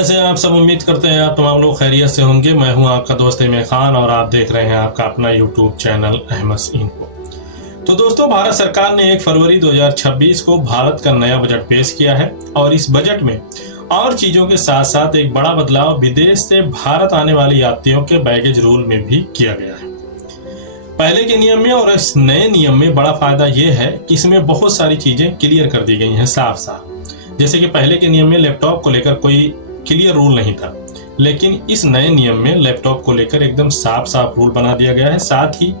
कैसे हैं आप सब। उम्मीद करते हैं आप तमाम लोग खैरियत से होंगे। मैं हूं आपका दोस्त इमरान खान और आप देख रहे हैं आपका अपना यूट्यूब चैनल अहमद इन्फो। तो दोस्तों, भारत सरकार ने 1 फरवरी 2026 को भारत का नया बजट पेश किया है और इस बजट में और चीजों के साथ साथ एक बड़ा बदलाव विदेश से भारत आने वाले यात्रियों के बैगेज रूल में भी किया गया है। पहले के नियम में और इस नए नियम में बड़ा फायदा यह है कि इसमें बहुत सारी चीजें क्लियर कर दी गई हैं साफ साफ। जैसे कि पहले के नियम में लैपटॉप को लेकर कोई क्लियर रूल नहीं था, लेकिन इस नए नियम में लैपटॉप को लेकर एकदम साफ साफ रूल बना दिया गया है। साथ ही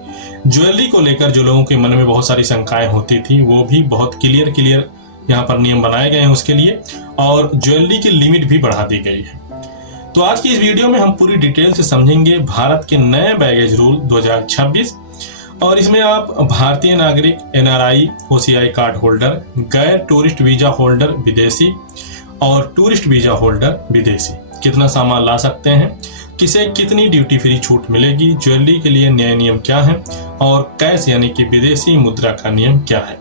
ज्वेलरी को लेकर जो लोगों के मन में बहुत सारी शंकाएं होती थी वो भी बहुत क्लियर यहाँ पर नियम बनाए गए हैं उसके लिए, और ज्वेलरी की लिमिट भी बढ़ा दी गई है। तो आज की इस वीडियो में हम पूरी डिटेल से समझेंगे भारत के नए बैगेज रूल 2026, और इसमें आप भारतीय नागरिक, NRI, OCI कार्ड होल्डर, गैर टूरिस्ट वीजा होल्डर विदेशी और टूरिस्ट वीजा होल्डर विदेशी कितना सामान ला सकते हैं, किसे कितनी ड्यूटी फ्री छूट मिलेगी, ज्वेलरी के लिए नए नियम क्या है और कैश यानी कि विदेशी मुद्रा का नियम क्या है,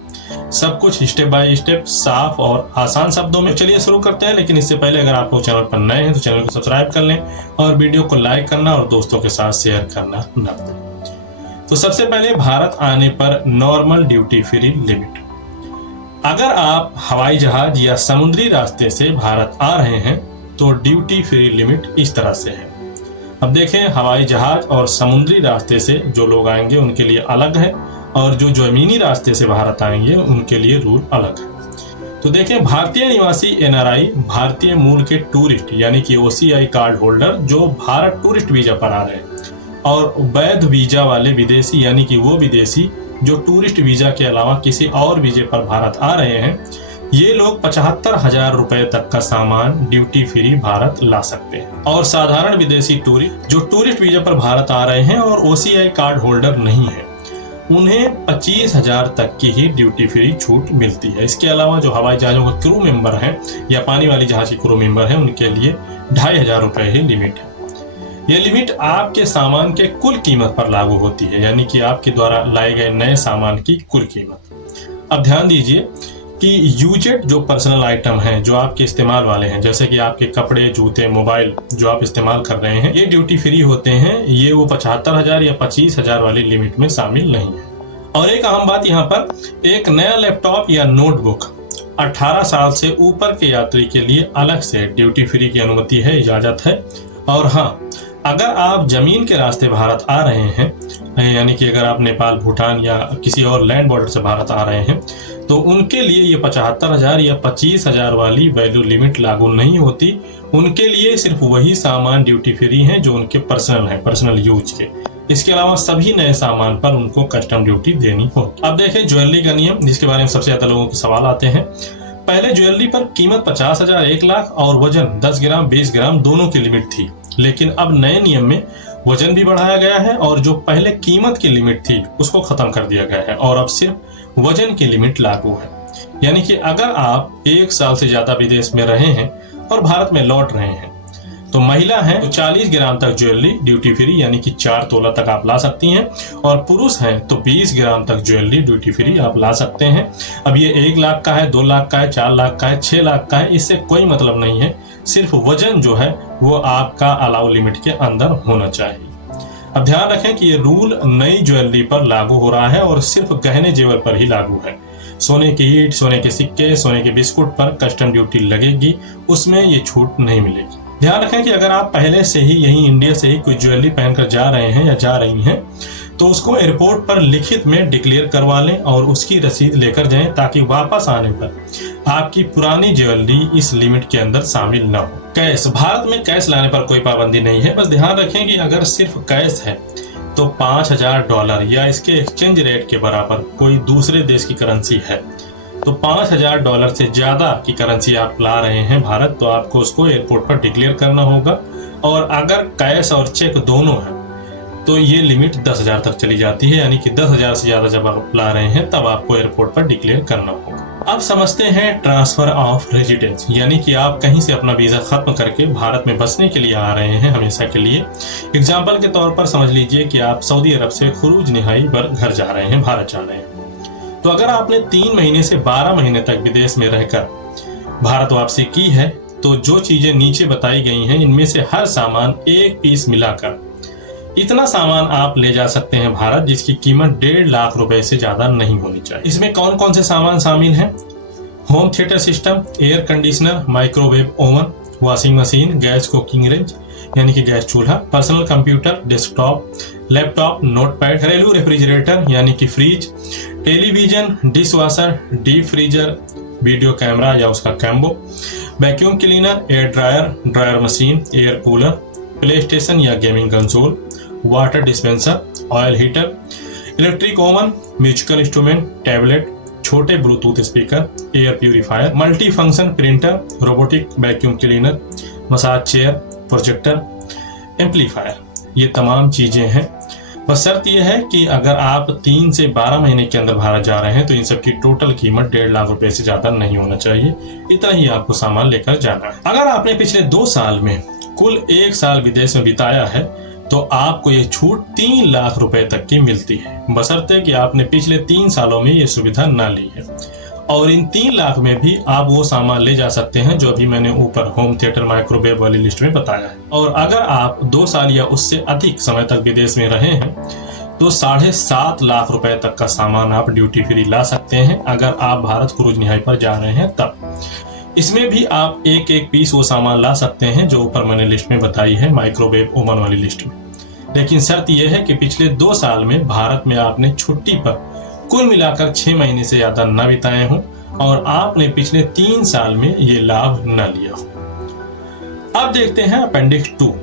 सब कुछ स्टेप बाय स्टेप साफ और आसान शब्दों में। चलिए शुरू करते हैं। लेकिन इससे पहले अगर आप लोग चैनल पर नए हैं तो चैनल को सब्सक्राइब कर लें और वीडियो को लाइक करना और दोस्तों के साथ शेयर करना न भूलें। तो सबसे पहले भारत आने पर नॉर्मल ड्यूटी फ्री लिमिट। अगर आप हवाई जहाज या समुद्री रास्ते से भारत आ रहे हैं तो ड्यूटी फ्री लिमिट इस तरह से है। अब देखें, हवाई जहाज और समुद्री रास्ते से जो लोग आएंगे उनके लिए अलग है, और जो जमीनी रास्ते से भारत आएंगे उनके लिए रूल अलग है। तो देखें, भारतीय निवासी NRI, भारतीय मूल के टूरिस्ट यानी कि OCI कार्ड होल्डर जो भारत टूरिस्ट वीजा पर आ रहे हैं, और वैध वीजा वाले विदेशी यानी कि वो विदेशी जो टूरिस्ट वीजा के अलावा किसी और वीजे पर भारत आ रहे हैं, ये लोग 75,000 रुपए तक का सामान ड्यूटी फ्री भारत ला सकते हैं। और साधारण विदेशी टूरिस्ट जो टूरिस्ट वीजा पर भारत आ रहे हैं और OCI कार्ड होल्डर नहीं है, उन्हें 25,000 तक की ही ड्यूटी फ्री छूट मिलती है। इसके अलावा जो हवाई जहाजों का क्रू मेंबर है या पानी वाली जहाज के क्रू मेंबर है, उनके लिए 2,500 रुपए ही लिमिट है। यह लिमिट आपके सामान के कुल कीमत पर लागू होती है, यानी कि आपके द्वारा लाए गए नए सामान की कुल कीमत। अब ध्यान दीजिए कि यूजेड जो पर्सनल आइटम हैं जो आपके इस्तेमाल वाले हैं, जैसे कि आपके कपड़े, जूते, मोबाइल जो आप इस्तेमाल कर रहे हैं, ये ड्यूटी फ्री होते हैं। ये वो 75,000 या 25,000 वाली लिमिट में शामिल नहीं है। और एक अहम बात यहाँ पर, एक नया लैपटॉप या नोटबुक 18 साल से ऊपर के यात्री के लिए अलग से ड्यूटी फ्री की अनुमति है, इजाजत है। और हाँ, अगर आप जमीन के रास्ते भारत आ रहे हैं, यानी कि अगर आप नेपाल, भूटान या किसी और लैंड बॉर्डर से भारत आ रहे हैं, तो उनके लिए ये 75,000 या 25,000 वाली वैल्यू लिमिट लागू नहीं होती। उनके लिए सिर्फ वही सामान ड्यूटी फ्री हैं जो उनके पर्सनल हैं, पर्सनल यूज के। इसके अलावा सभी नए सामान पर उनको कस्टम ड्यूटी देनी होगी। अब देखें ज्वेलरी का नियम, जिसके बारे में सबसे ज्यादा लोगों के सवाल आते हैं। पहले ज्वेलरी पर कीमत 50,000, 1 लाख और वजन 10 ग्राम, 20 ग्राम दोनों की लिमिट थी। लेकिन अब नए नियम में वजन भी बढ़ाया गया है और जो पहले कीमत की लिमिट थी उसको खत्म कर दिया गया है और अब सिर्फ वजन की लिमिट लागू है। यानी कि अगर आप 1 साल से ज्यादा विदेश में रहे हैं और भारत में लौट रहे हैं, तो महिला हैं तो 40 ग्राम तक ज्वेलरी ड्यूटी फ्री यानी कि 4 तोला तक आप ला सकती हैं, और पुरुष हैं तो 20 ग्राम तक ज्वेलरी ड्यूटी फ्री आप ला सकते हैं। अब ये 1 लाख का है, 2 लाख का है, 4 लाख का है, 6 लाख का है, इससे कोई मतलब नहीं है। सिर्फ वजन जो है वो आपका अलाउ लिमिट के अंदर होना चाहिए। अब ध्यान रखें कि ये रूल नई ज्वेलरी पर लागू हो रहा है और सिर्फ गहने जेवर पर ही लागू है। सोने की ईंट, सोने के सिक्के, सोने के बिस्कुट पर कस्टम ड्यूटी लगेगी, उसमें ये छूट नहीं मिलेगी। ध्यान रखें कि अगर आप पहले से ही यहीं इंडिया से ही कोई ज्वेलरी पहनकर जा रहे हैं या जा रही हैं, तो उसको एयरपोर्ट पर लिखित में डिक्लेयर करवा लें और उसकी रसीद लेकर जाएं, ताकि वापस आने पर आपकी पुरानी ज्वेलरी इस लिमिट के अंदर शामिल न हो। कैश, भारत में कैश लाने पर कोई पाबंदी नहीं है। बस ध्यान रखें कि अगर सिर्फ कैश है तो $5,000 या इसके एक्सचेंज रेट के बराबर कोई दूसरे देश की करेंसी है, तो $5,000 से ज्यादा की करेंसी आप ला रहे हैं भारत, तो आपको उसको एयरपोर्ट पर डिक्लेयर करना होगा। और अगर कैश और चेक दोनों है तो ये लिमिट 10,000 तक चली जाती है, यानी कि 10,000 से ज्यादा जब आप ला रहे हैं तब आपको एयरपोर्ट पर डिक्लेयर करना होगा। अब समझते हैं ट्रांसफर ऑफ रेजिडेंस, यानी कि आप कहीं से अपना वीजा खत्म करके भारत में बसने के लिए आ रहे हैं हमेशा के लिए। एग्जाम्पल के तौर पर समझ लीजिए कि आप सऊदी अरब से खुरूज निहाई पर घर जा रहे हैं, भारत जा रहे हैं। तो अगर आपने 3 महीने से 12 महीने तक विदेश में रहकर भारत वापसी की है तो जो चीजें नीचे बताई गई हैं इनमें से हर सामान एक पीस मिलाकर इतना सामान आप ले जा सकते हैं भारत, जिसकी कीमत 1.5 लाख रुपए से ज्यादा नहीं होनी चाहिए। इसमें कौन कौन से सामान शामिल हैं? Home theatre system, air conditioner, microwave oven, washing machine, gas cooking range यानी कि गैस चूल्हा, personal computer, desktop, laptop, notepad, घरेलू रेफ्रिजरेटर यानी कि fridge, television, dish washer, deep freezer, video camera या उसका combo, vacuum cleaner, air dryer, dryer machine, air cooler, play station या gaming console, water dispenser, oil heater, electric oven, musical instrument, tablet, छोटे Bluetooth speaker, air purifier, multi function printer, robotic vacuum cleaner, massage chair, projector, amplifier, ये तमाम चीजें हैं। बस शर्त यह है कि अगर आप 3 से 12 महीने के अंदर भारत जा रहे हैं तो इन सब की टोटल कीमत 1.5 लाख रुपए से ज्यादा नहीं होना चाहिए। इतना ही आपको सामान लेकर जाना है। अगर आपने पिछले 2 साल में कुल 1 साल विदेश में बिताया है तो आपको ये छूट 3 लाख रुपए तक की मिलती है, बशर्ते कि आपने पिछले 3 सालों में ये सुविधा न ली है। और इन 3 लाख में भी आप वो सामान ले जा सकते हैं जो अभी मैंने ऊपर होम थिएटर, माइक्रोवेव वाली लिस्ट में बताया है। और अगर आप 2 साल या उससे अधिक समय तक विदेश में रहे हैं तो 7.5 लाख रुपए तक का सामान आप ड्यूटी फ्री ला सकते हैं, अगर आप भारत क्रूज निहाई पर जा रहे हैं तब। इसमें भी आप एक एक पीस वो सामान ला सकते हैं जो ऊपर मैंने लिस्ट में बताई है, माइक्रोवेव ओवन वाली लिस्ट में। लेकिन शर्त यह है कि पिछले 2 साल में भारत में आपने छुट्टी पर कुल मिलाकर 6 महीने से ज्यादा न बिताए हों और आपने पिछले 3 साल में ये लाभ न लिया हो। अब देखते हैं अपेंडिक्स 2,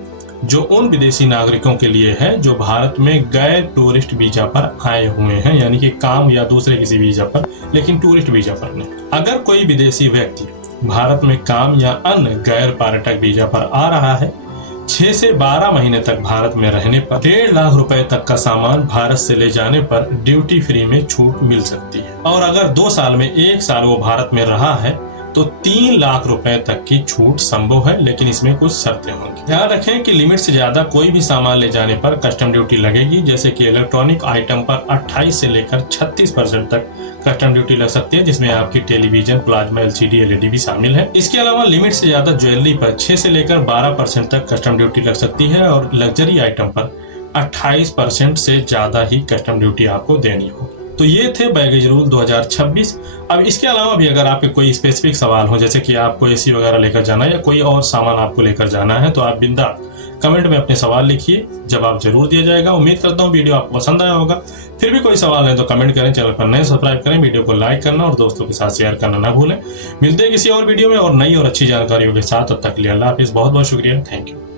जो उन विदेशी नागरिकों के लिए है जो भारत में गैर टूरिस्ट वीजा पर आए हुए हैं, यानी कि काम या दूसरे किसी वीजा पर, लेकिन टूरिस्ट वीजा पर नहीं। अगर कोई विदेशी व्यक्ति भारत में काम या अन्य गैर पर्यटक वीजा पर आ रहा है, 6 से 12 महीने तक भारत में रहने पर 1.5 लाख रुपए तक का सामान भारत से ले जाने पर ड्यूटी फ्री में छूट मिल सकती है। और अगर 2 साल में 1 साल वो भारत में रहा है तो 3 लाख रुपए तक की छूट संभव है, लेकिन इसमें कुछ शर्तें होंगी। ध्यान रखें कि लिमिट से ज्यादा कोई भी सामान ले जाने पर कस्टम ड्यूटी लगेगी, जैसे कि इलेक्ट्रॉनिक आइटम पर 28 से लेकर 36% तक कस्टम ड्यूटी लग सकती है, जिसमें आपकी टेलीविजन, प्लाज्मा, एलसीडी, एलईडी भी शामिल है। इसके अलावा लिमिट से ज्यादा ज्वेलरी पर 6 से लेकर 12% तक कस्टम ड्यूटी लग सकती है और लग्जरी आइटम पर 28% से ज्यादा ही कस्टम ड्यूटी आपको देनी होगी। तो ये थे बैगेज रूल 2026। अब इसके अलावा भी अगर आपके कोई स्पेसिफिक सवाल हो, जैसे कि आपको एसी वगैरह लेकर जाना है या कोई और सामान आपको लेकर जाना है, तो आप बिंदास कमेंट में अपने सवाल लिखिए, जवाब जरूर दिया जाएगा। उम्मीद करता हूँ वीडियो आपको पसंद आया होगा। फिर भी कोई सवाल है तो कमेंट करें, चैनल पर नए सब्सक्राइब करें, वीडियो को लाइक करना और दोस्तों के साथ शेयर करना ना भूलें। मिलते हैं किसी और वीडियो में और नई और अच्छी जानकारियों के साथ। तब तक के लिए अल्लाह हाफिज़। बहुत बहुत शुक्रिया, थैंक यू।